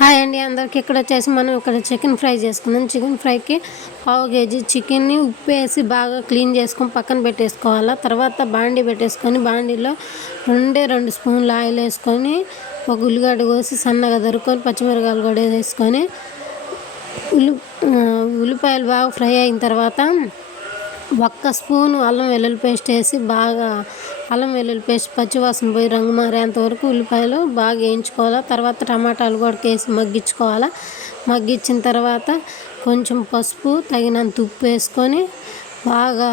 Hi అండి అందరికి. ఇక్కడ వచ్చేసి మనం ఇక్కడ చికెన్ ఫ్రై చేసుకుందాం. చికెన్ ఫ్రైకి పావు కేజీ చికెన్ని ఉప్పు వేసి బాగా క్లీన్ చేసుకొని పక్కన పెట్టేసుకోవాలా. తర్వాత బాండీ పెట్టేసుకొని బాండీలో 2 స్పూన్లు ఆయిల్ వేసుకొని ఒక ఉల్లిగడ్డ కోసి సన్నగా దొరుకుని పచ్చిమిరకాయలు కూడా వేసుకొని ఉల్లిపాయలు బాగా ఫ్రై అయిన తర్వాత 1 స్పూను అల్లం వెల్లుల్లి పేస్ట్ వేసి బాగా అల్లం వెల్లుల్లి పేస్ట్ పచ్చివాసన పోయి రంగు మారేంత వరకు ఉల్లిపాయలు బాగా వేయించుకోవాలి. తర్వాత టమాటాలు కూడా వేసి మగ్గించుకోవాలి. మగ్గించిన తర్వాత కొంచెం పసుపు తగినంత ఉప్పు వేసుకొని బాగా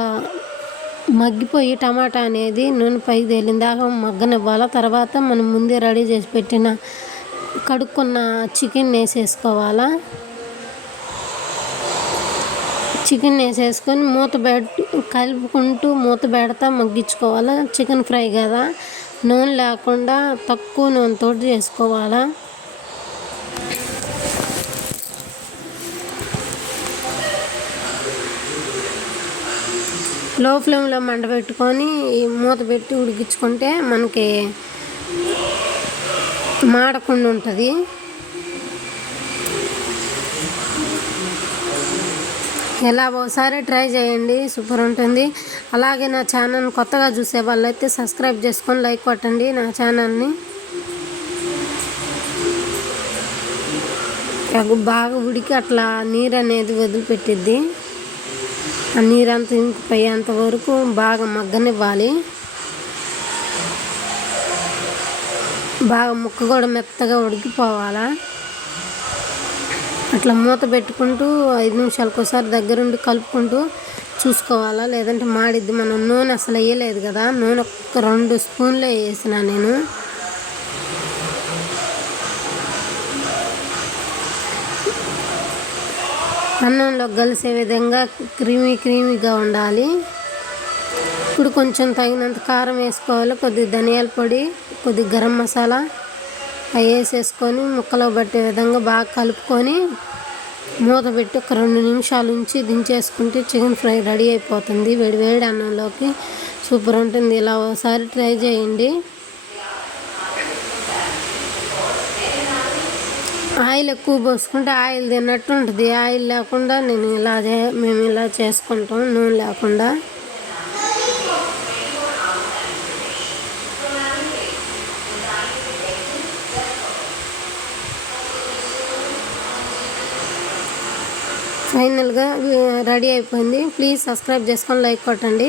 మగ్గిపోయి టమాటా అనేది నూనె పైకి తేలిన దాకా మగ్గనివ్వాలి. తర్వాత మనం ముందే రెడీ చేసి పెట్టిన కడుక్కున్న చికెన్ వేసేసుకోవాలా. చికెన్ వేసేసుకొని కలుపుకుంటూ మూత పెడతా మగ్గించుకోవాలా. చికెన్ ఫ్రై కదా, నూనె లేకుండా తక్కువ నూనెతో చేసుకోవాలా. లో ఫ్లేమ్లో మంట పెట్టుకొని మూత పెట్టి ఉడికించుకుంటే మనకి మాడకుండా ఉంటుంది. ఎలా ఒకసారి ట్రై చేయండి, సూపర్ ఉంటుంది. అలాగే నా ఛానల్ కొత్తగా చూసే వాళ్ళైతే సబ్స్క్రైబ్ చేసుకొని లైక్ కొట్టండి నా ఛానల్ని. బాగా ఉడికి అట్లా నీరు అనేది వదిలిపెట్టిద్ది. ఆ నీరంతా ఇంకిపోయేంత వరకు బాగా మగ్గనివ్వాలి. బాగా ముక్క కూడా మెత్తగా ఉడికిపోవాలా. అట్లా మూత పెట్టుకుంటూ 5 నిమిషాలకు ఒకసారి దగ్గరుండి కలుపుకుంటూ చూసుకోవాలా, లేదంటే మాడిద్ది. మనం నూనె అసలు వేయలేదు కదా, నూనె 2 స్పూన్లే వేసిన నేను. అన్నంలో కలిసే విధంగా క్రీమీగా ఉండాలి. ఇప్పుడు కొంచెం తగినంత కారం వేసుకోవాలి, కొద్దిగా ధనియాల పొడి, కొద్దిగా గరం మసాలా అవి వేసేసుకొని ముక్కలో పట్టే విధంగా బాగా కలుపుకొని మూత పెట్టి 2 నిమిషాలు ఉంచి దించేసుకుంటే చికెన్ ఫ్రై రెడీ అయిపోతుంది. వేడి అన్నంలోకి సూపర్ ఉంటుంది. ఇలా ఒకసారి ట్రై చేయండి. ఆయిల్ ఎక్కువ పోసుకుంటే ఆయిల్ తిన్నట్టు ఉంటుంది. ఆయిల్ లేకుండా మేము ఇలా చేసుకుంటాం, నూనె లేకుండా. ఫైనల్గా రెడీ అయిపోయింది. ప్లీజ్ సబ్స్క్రైబ్ చేసుకొని లైక్ కొట్టండి.